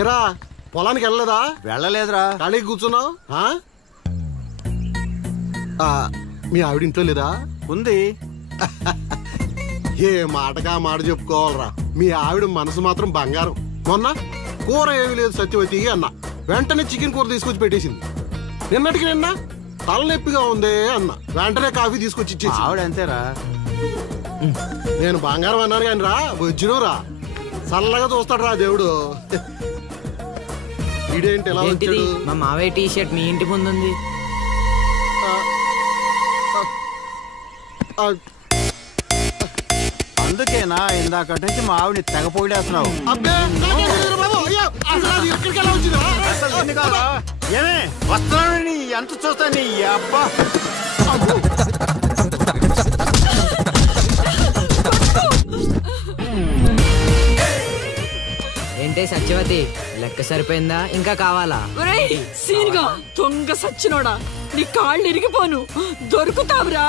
ఏరా పొలానికి వెళ్ళలేదా? వెళ్ళలేదురా. ఖాళీకి కూర్చున్నావు? మీ ఆవిడ ఇంట్లో లేదా? ఉంది. ఏ మాటగా మాట చెప్పుకోవాలరా, మీ ఆవిడ మనసు మాత్రం బంగారం. మొన్న కూర ఏమి లేదు సత్యవతి అన్న, వెంటనే చికెన్ కూర తీసుకొచ్చి పెట్టేసింది. నిన్నటికి నిన్న తలనొప్పిగా ఉంది అన్న, వెంటనే కాఫీ తీసుకొచ్చి ఇచ్చేసి. ఆవిడ అంతేరా. నేను బంగారం అన్నాను కానీ రా వచ్చినోరా, చల్లగా చూస్తాడు రా దేవుడు. ఇదేంటి ఎలా వచ్చాడు? మా మావయ్య టీ షర్ట్ మీ ఇంటి ముందు ఉంది. అందుకేనా ఇందాకటి నుంచి మా ఆవిడని తెగ పొగిడేస్తున్నావు? ఏమే వస్తున్నాను ఎంత చూస్తాను నీ అబ్బా. ఏంటే సత్యవతి, లెక్క సరిపోయిందా ఇంకా కావాలా? సీన్గా దొంగ సచ్చినోడా, నీ కాళ్ళు ఇరిగిపోను, దొరుకుతావురా.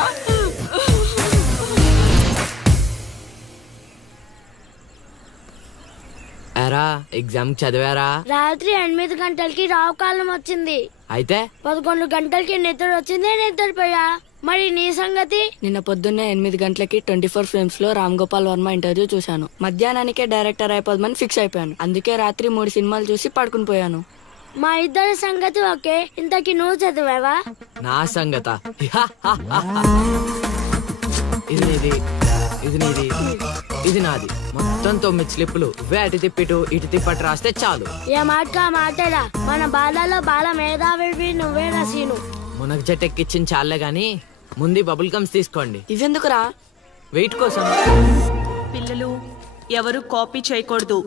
ఎరా ఎగ్జామ్ చదివారా? రాత్రి 8 గంటలకి రావు కాలం వచ్చింది. అయితే 11 గంటలకి నిద్ర వచ్చింది, నిద్రపోయా. మరి నీ సంగతి? నిన్న పొద్దున్నే 8 గంటలకి 24 ఫిల్మ్స్ లో రామ్ గోపాల్ వర్మ ఇంటర్వ్యూ చూశాను. మధ్యాహ్నానికే డైరెక్టర్ అయిపోదామని ఫిక్స్ అయిపోయాను. అందుకే రాత్రి 3 సినిమాలు చూసి పడుకుని పోయాను. మా ఇద్దరి సంగతి ఓకే. ఇంతకి నువ్వు చదివావా? నా సంగత ఇది నీది, ఇది నీది, ఇది నాది. మొత్తం 9 స్లిప్పులు. అటు తిప్పిటు ఇటు తిప్పటి రాస్తే చాలు. ఏ మాట మాటరా, మన బాలలో బాల మేధావి నువ్వే రసీను. మునగ చెట్టు ఎక్కిచ్చిన చాలే గాని ముందు బబుల్ గమ్స్ తీసుకోండి. ఇవెందుకురా? వెయిట్ కోసం. పిల్లలు ఎవరు కాపీ చేయకూడదు.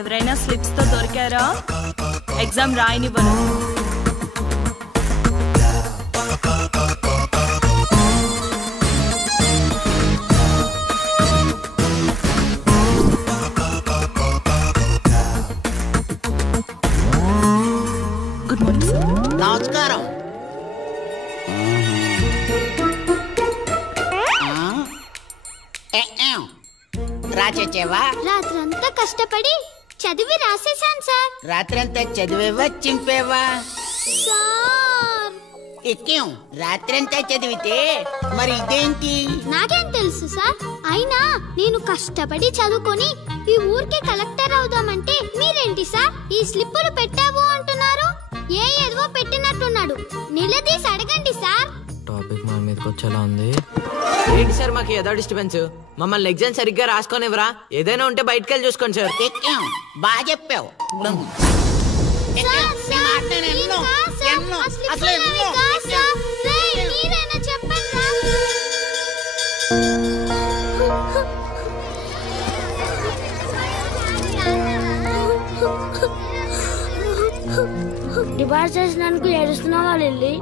ఎవరైనా స్లిప్స్ తో దొరికారా? ఎగ్జామ్ రాయనివ్వను. Good morning sir. నమస్కారం. రాచేవా? రాత్రంతా కష్టపడి చదివి రాసేసాను సార్. రాత్రంతా చదివేవా చింపేవా? సార్ ఎక్కేం రాత్రంతా చదివితే మరి ఇదేంటి? నాకేం తెలుసు సార్. అయినా నేను కష్టపడి చదువుకొని ఈ ఊరికి కలెక్టర్ అవుదామంటే మీరేంటి సార్ ఈ స్లిప్పులు పెట్టావు అంటున్నారు? ఏ ఏదో పెట్టినట్టున్నాడు, నిలదీసి అడగండి సార్. టాపిక్ మన మీదకి వచ్చేలా ఉంది. ఏంటి సార్ మాకు ఏదో డిస్టర్బెన్స్? మమ్మల్ని ఎగ్జామ్ సరిగ్గా రాసుకొనివ్వరా? ఏదైనా ఉంటే బయటకు వెళ్ళి చూసుకోండి సార్. ఎక్కేం బాగా చెప్పావు. డిబార్ చేసినందుకు ఏడుస్తున్నావా లిల్లీ?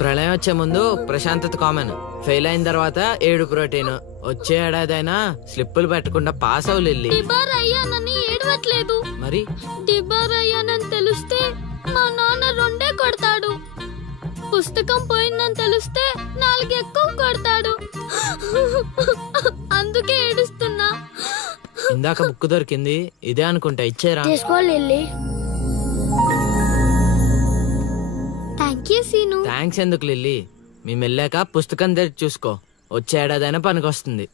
ప్రళయం వచ్చే ముందు ప్రశాంతత కామన్. ఫెయిల్ అయిన తర్వాత 7 ప్రోటీన్. వచ్చే ఏడాదైనా స్లిప్పులు పెట్టకుండా పాస్ అవ్వు లిల్లీ. డిబార్ అయ్యానని ఏడవట్లేదు. మరి డిబార్ అయ్యానని తెలిస్తే మా నాన్న 2 కొడతాడు. పుస్తకం పోయిందని తెలిస్తే 4 ఎక్కువ కొడతాడు. అందుకే ఏడుస్తున్నా. ఇందాక బుక్ దొరికింది, ఇదే అనుకుంటా. ఇచ్చేరా? తీసుకో Lily. Thank you Seenu. Thanks ఎందుకు లిల్లీ? మేము వెళ్ళాక పుస్తకం తెచ్చి చూసుకో. వచ్చే ఏడాదైనా పనికొస్తుంది.